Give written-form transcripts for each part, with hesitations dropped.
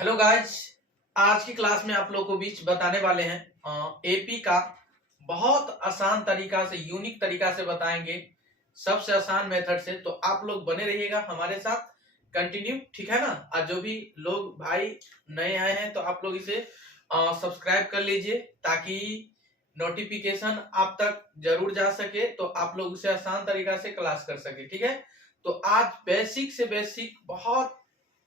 Hello guys, आज की class में आप लोगों को बीच बताने वाले हैं एपी का बहुत आसान तरीका से, यूनिक तरीका से बताएंगे, सबसे आसान मेथड से। तो आप लोग बने रहिएगा हमारे साथ कंटिन्यू, ठीक है ना। आज जो भी लोग भाई नए आए हैं तो आप लोग इसे सब्सक्राइब कर लीजिए ताकि नोटिफिकेशन आप तक जरूर जा सके, तो आप लोग उसे आसान तरीका से क्लास कर सके, ठीक है। तो आज बेसिक से बेसिक बहुत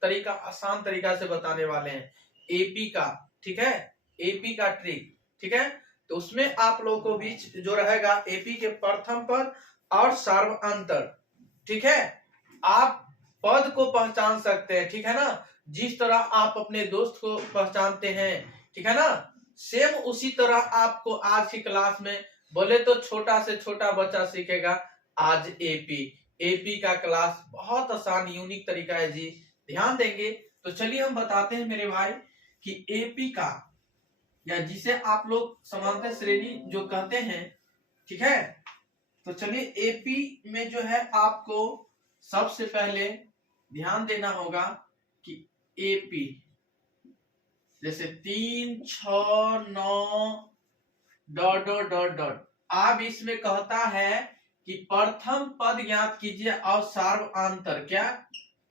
तरीका, आसान तरीका से बताने वाले हैं एपी का, ठीक है। एपी का ट्रिक, ठीक है। तो उसमें आप लोगों को बीच जो रहेगा एपी के प्रथम पद और सार्वअंतर, ठीक है। आप पद को पहचान सकते हैं, ठीक है ना, जिस तरह आप अपने दोस्त को पहचानते हैं, ठीक है ना। सेम उसी तरह आपको आज की क्लास में बोले तो छोटा से छोटा बच्चा सीखेगा आज एपी। एपी का क्लास बहुत आसान यूनिक तरीका है जी, ध्यान देंगे। तो चलिए हम बताते हैं मेरे भाई कि एपी का, या जिसे आप लोग समांतर श्रेणी जो कहते हैं, ठीक है। तो चलिए एपी में जो है आपको सबसे पहले ध्यान देना होगा कि एपी जैसे 3 6 9 डॉट डॉट डॉट डॉट, आप इसमें कहता है कि प्रथम पद ज्ञात कीजिए और सार्वअंतर, क्या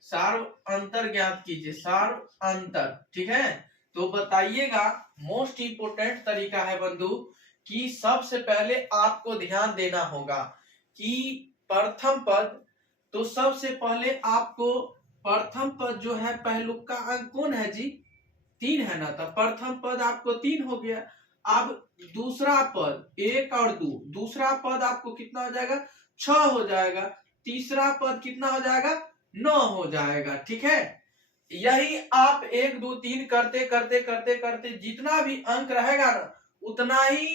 सार्वअंतर ज्ञात कीजिए, सार्वअंतर, ठीक है। तो बताइएगा, मोस्ट इंपोर्टेंट तरीका है बंधु कि सबसे पहले आपको ध्यान देना होगा कि प्रथम पद, तो सबसे पहले आपको प्रथम पद जो है पहलुक का अंक कौन है जी, 3 है ना। तो प्रथम पद आपको 3 हो गया। अब दूसरा पद 1 और 2, दूसरा पद आपको कितना हो जाएगा, 6 हो जाएगा। तीसरा पद कितना हो जाएगा, 9 हो जाएगा, ठीक है। यही आप 1 2 3 करते करते करते करते जितना भी अंक रहेगा ना उतना ही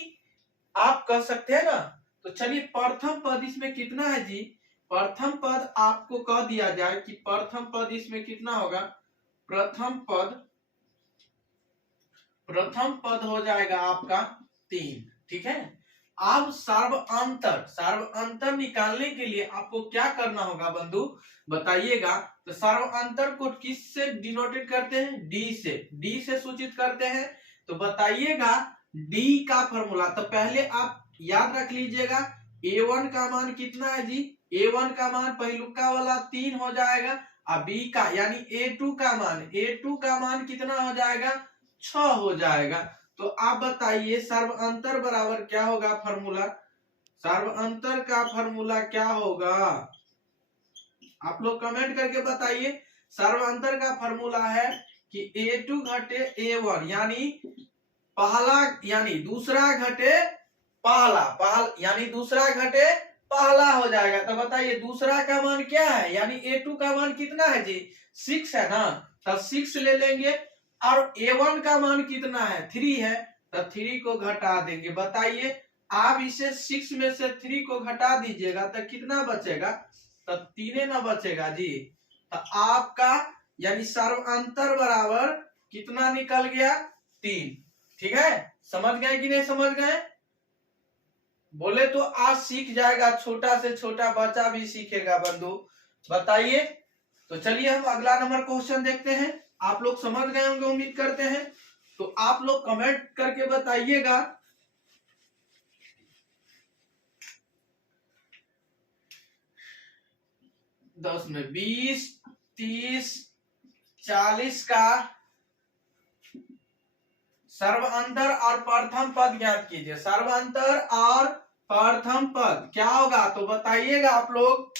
आप कर सकते हैं ना। तो चलिए प्रथम पद इसमें कितना है जी, प्रथम पद आपको कह दिया जाए कि प्रथम पद इसमें कितना होगा, प्रथम पद हो जाएगा आपका 3, ठीक है। अब सार्वअंतर, सार्वअंतर निकालने के लिए आपको क्या करना होगा बंधु, बताइएगा। तो सार्वअंतर को किससे डिनोटेड करते हैं, डी से, डी से सूचित करते हैं। तो बताइएगा डी का फॉर्मूला, तो पहले आप याद रख लीजिएगा a1 का मान कितना है जी, a1 का मान पहलुका वाला 3 हो जाएगा। अब बी का यानी a2 का मान, a2 का मान कितना हो जाएगा, 6 हो जाएगा। तो आप बताइए सर्वांतर बराबर क्या होगा फॉर्मूला, सर्वांतर का फॉर्मूला क्या होगा, आप लोग कमेंट करके बताइए। सर्वांतर का फॉर्मूला है कि a2 घटे a1 यानी पहला यानी दूसरा घटे पहला, यानी दूसरा घटे पहला हो जाएगा। तो बताइए दूसरा का मान क्या है, यानी a2 का मान कितना है जी, 6 है ना। तो 6 ले लेंगे और a1 का मान कितना है, 3 है, तो 3 को घटा देंगे। बताइए आप इसे 6 में से 3 को घटा दीजिएगा तो कितना बचेगा, तो 3 ना बचेगा जी। तो आपका यानी सर्वांतर बराबर कितना निकल गया, 3, ठीक है। समझ गए कि नहीं समझ गए, बोले तो आज सीख जाएगा, छोटा से छोटा बच्चा भी सीखेगा बंधु, बताइए। तो चलिए हम अगला नंबर क्वेश्चन देखते हैं। आप लोग समझ गए होंगे उम्मीद करते हैं, तो आप लोग कमेंट करके बताइएगा। दस में 20 30 40 का सर्वांतर और प्रथम पद ज्ञात कीजिए। सर्वांतर और प्रथम पद क्या होगा, तो बताइएगा आप लोग।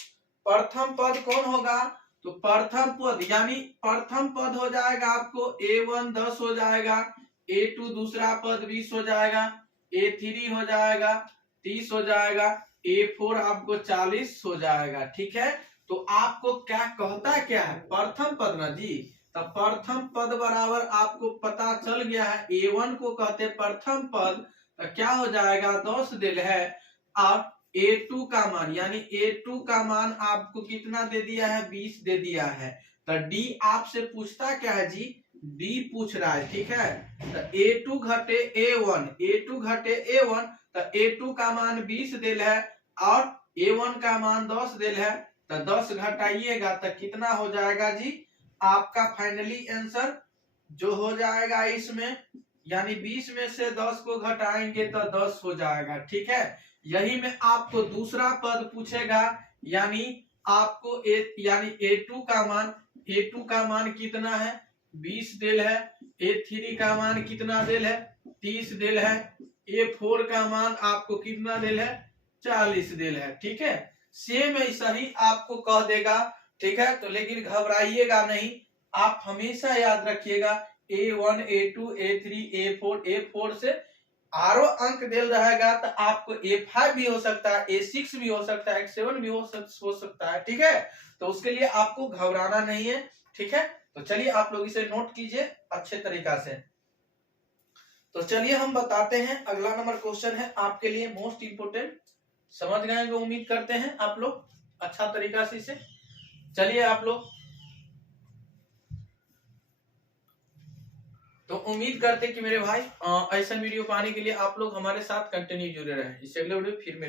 प्रथम पद कौन होगा, तो प्रथम पद यानी प्रथम पद हो जाएगा आपको a1 10 हो जाएगा, a2 दूसरा पद 20 हो जाएगा, a3 हो जाएगा 30 हो जाएगा, a4 आपको 40 हो जाएगा, ठीक है। तो आपको क्या कहता क्या है, प्रथम पद ना जी। तो प्रथम पद बराबर आपको पता चल गया है, a1 को कहते प्रथम पद, तो क्या हो जाएगा 10 दिल है। और a2 का मान यानी a2 का मान आपको कितना दे दिया है, 20 दे दिया है। तो d आपसे पूछता क्या है जी, d पूछ रहा है, ठीक है। तो a2 घटे a1, a2 घटे a1, तो a2 का मान 20 दिल है और a1 का मान 10 दिल है। तो 10 घटाइएगा तो कितना हो जाएगा जी, आपका फाइनली आंसर जो हो जाएगा इसमें, यानी 20 में से 10 को घटाएंगे तो 10 हो जाएगा। ठीक है, यही में आपको दूसरा पद पूछेगा, यानी आपको यानी A2 का मान कितना है, 20 देल है। A3 का मान कितना देल है, 30 देल है। A4 का मान आपको कितना देल है, 40 देल है। ठीक है, सेम ऐसा ही आपको कह देगा। ठीक है, तो लेकिन घबराइएगा नहीं, आप हमेशा याद रखिएगा A1 A2 A3 A4 से आरो अंक दिल रहेगा तो आपको A5 भी हो सकता है, A6 भी हो सकता है, A7 भी हो सकता है। ठीक है, तो उसके लिए आपको घबराना नहीं है। ठीक है, तो चलिए आप लोग इसे नोट कीजिए अच्छे तरीका से। तो चलिए हम बताते हैं, अगला नंबर क्वेश्चन है आपके लिए मोस्ट इंपोर्टेंट। समझ गए वो उम्मीद करते हैं आप लोग अच्छा तरीका से इसे। चलिए आप लोग, तो उम्मीद करते कि मेरे भाई ऐसा वीडियो पाने के लिए आप लोग हमारे साथ कंटिन्यू जुड़े रहे। इससे अगले वीडियो फिर मिलेंगे।